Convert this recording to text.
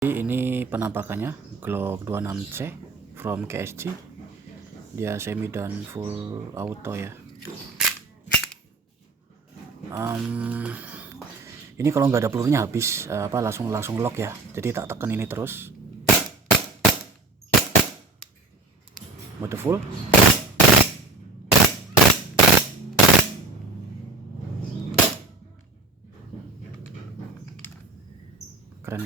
Ini penampakannya Glock 26C from KSG. Dia semi dan full auto ya. Ini kalau nggak ada pelurunya habis langsung lock ya. Jadi tak tekan ini terus. Mode full. Keren.